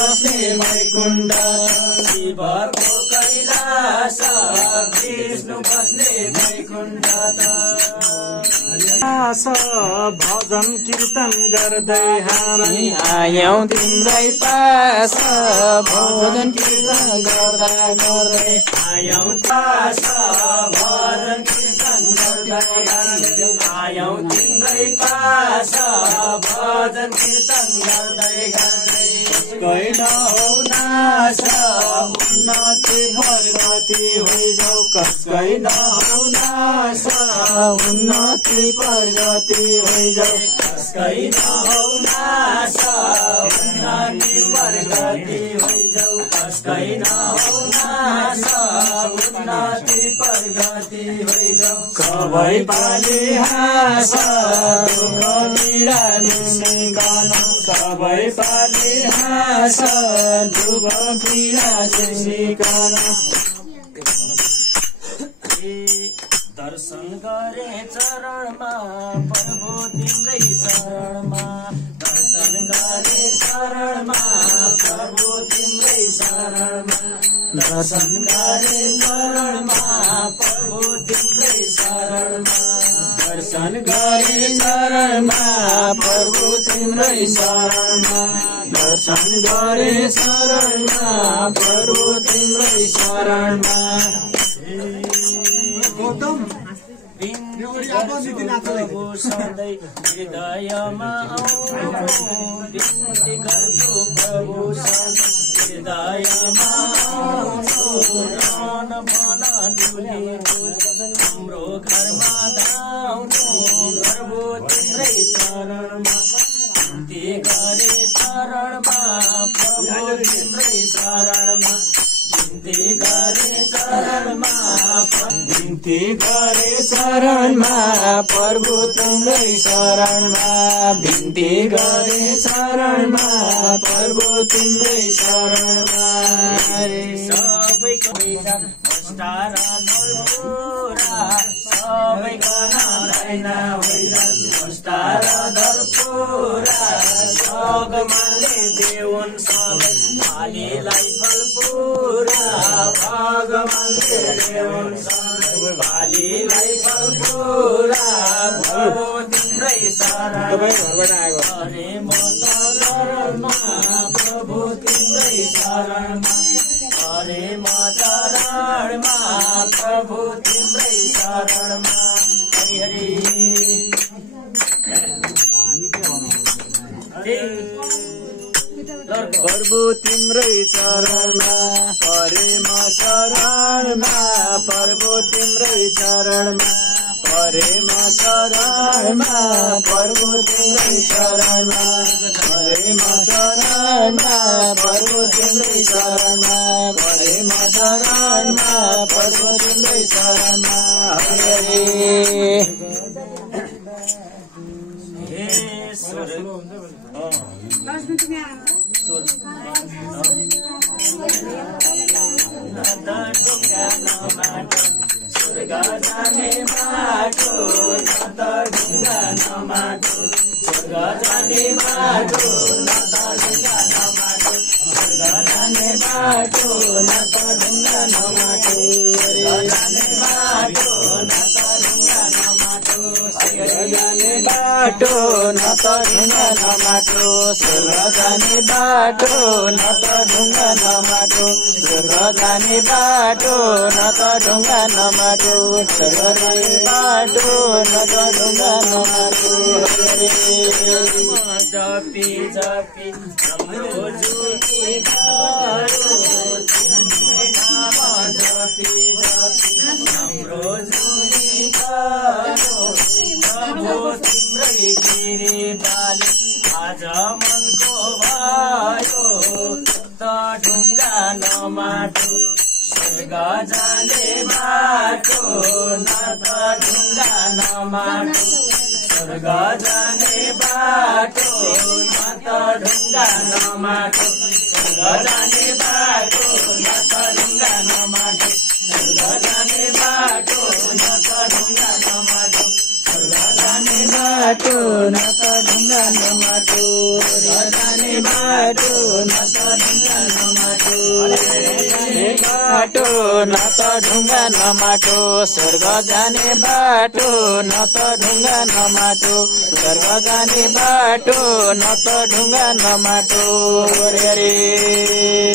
बस्ने वैकुण्ठ शिवको कैलाश विष्णु बस्ने वैकुण्ठ भजन कीर्तन गर्दै हामी आयौं तिम्रै पास भजन कीर्तन गर्दा गर्दै आयौं पास भजन कीर्तन गर्दै गर्दै आयौं तिम्रै पास भजन कीर्तन गर्दै गर्दै कैन हो नाश उन्नति प्रगति होइजाऊ कसकै नहौ नाश उन्नति प्रगति होइजाऊ कसकै नहौ नाश उन्नति प्रगति होइजाऊ कसकै नहौ नाश उन्नति प्रगति होइजाऊ सबै पाली हाँस दुःख पीडा निस्किकन सबै पाली हाँस दुःख पीडा निस्किकन दर्शन गरे चरणमा प्रभु तिम्रै शरणमा दर्शन गरे चरणमा प्रभु तिम्रै शरणमा दर्शन गरे चरणमा प्रभु तिम्रै शरणमा दर्शन गरे चरणमा प्रभु तिम्रै शरणमा दर्शन गरे शरणमा प्रभु तिम्रै शरणमा प्रभु सधैँ हृदयमा बिन्ती गर्छु प्रभु हृदयमा मन मन डुली हाम्रो घरमा धाउनु प्रभु तिम्रै शरणमा बिन्ती गरे चरणमा प्रभु तिम्रै शरणमा बिन्ती गरे शरणमा बिन्ती गरे शरणमा प्रभु तिम्रै शरणमा बिन्ती गरे शरणमा प्रभु तिम्रै शरणमा सबैको भ्रष्टाचार धर्पुरा सबैको नारायण होइन भ्रष्टाचार धर्पुरा भगवानले देउन् सबै मालीलाई फलपुरा भगवानले देउन् सबै मालीलाई फलपुरा प्रभु तिम्रै शरण अरे म चरणमा प्रभु तिम्रै शरणमा अरे म चरणमा प्रभु तिम्रै शरणमा हरि हरि प्रभु तिम्रै शरणमा परे म शरणमा प्रभु तिम्रै शरणमा परे म शरणमा प्रभु तिम्रै शरणमा परे म शरणमा प्रभु तिम्रै शरणमा परे म शरणमा प्रभु तिम्रै शरणमा हरे हरे स्वर्ग जाने बाटो न त ढुङ्गा नमाटो स्वर्ग जाने बाटो न त ढुङ्गा नमाटो स्वर्ग जाने बाटो न त ढुङ्गा नमाटो स्वर्ग जाने बाटो न त ढुङ्गा नमाटो स्वर्ग जाने बाटो न त ढुङ्गा नमाटो स्वर्ग जाने बाटो न त ढुङ्गा नमाटो स्वर्ग जाने बाटो न त ढुङ्गा नमाटो स्वर्ग जाने बाटो न त ढुङ्गा नमाटो जपी जपी हाम्रो जुनी गयो जपी जपी हाम्रो जुनी गयो प्रभु तिम्रै कृपाले आज मनको भयो त ढुङ्गा नमाटो स्वर्ग जाने बाटो न त ढुङ्गा नमाटो स्वर्ग जाने बाटो न त ढुङ्गा नमाटो स्वर्ग जाने बाटो न त ढुङ्गा नमाटो स्वर्ग जाने बाटो न त ढुङ्गा नमाटो स्वर्ग जाने बाटो न त ढुङ्गा नमाटो जाने बाटो न त ढुङ्गा नमाटो बाटो न त ढुङ्गा नमाटो स्वर्ग जाने बाटो न त ढुङ्गा नमाटो स्वर्ग जाने बाटो न त ढुङ्गा नमाटो रे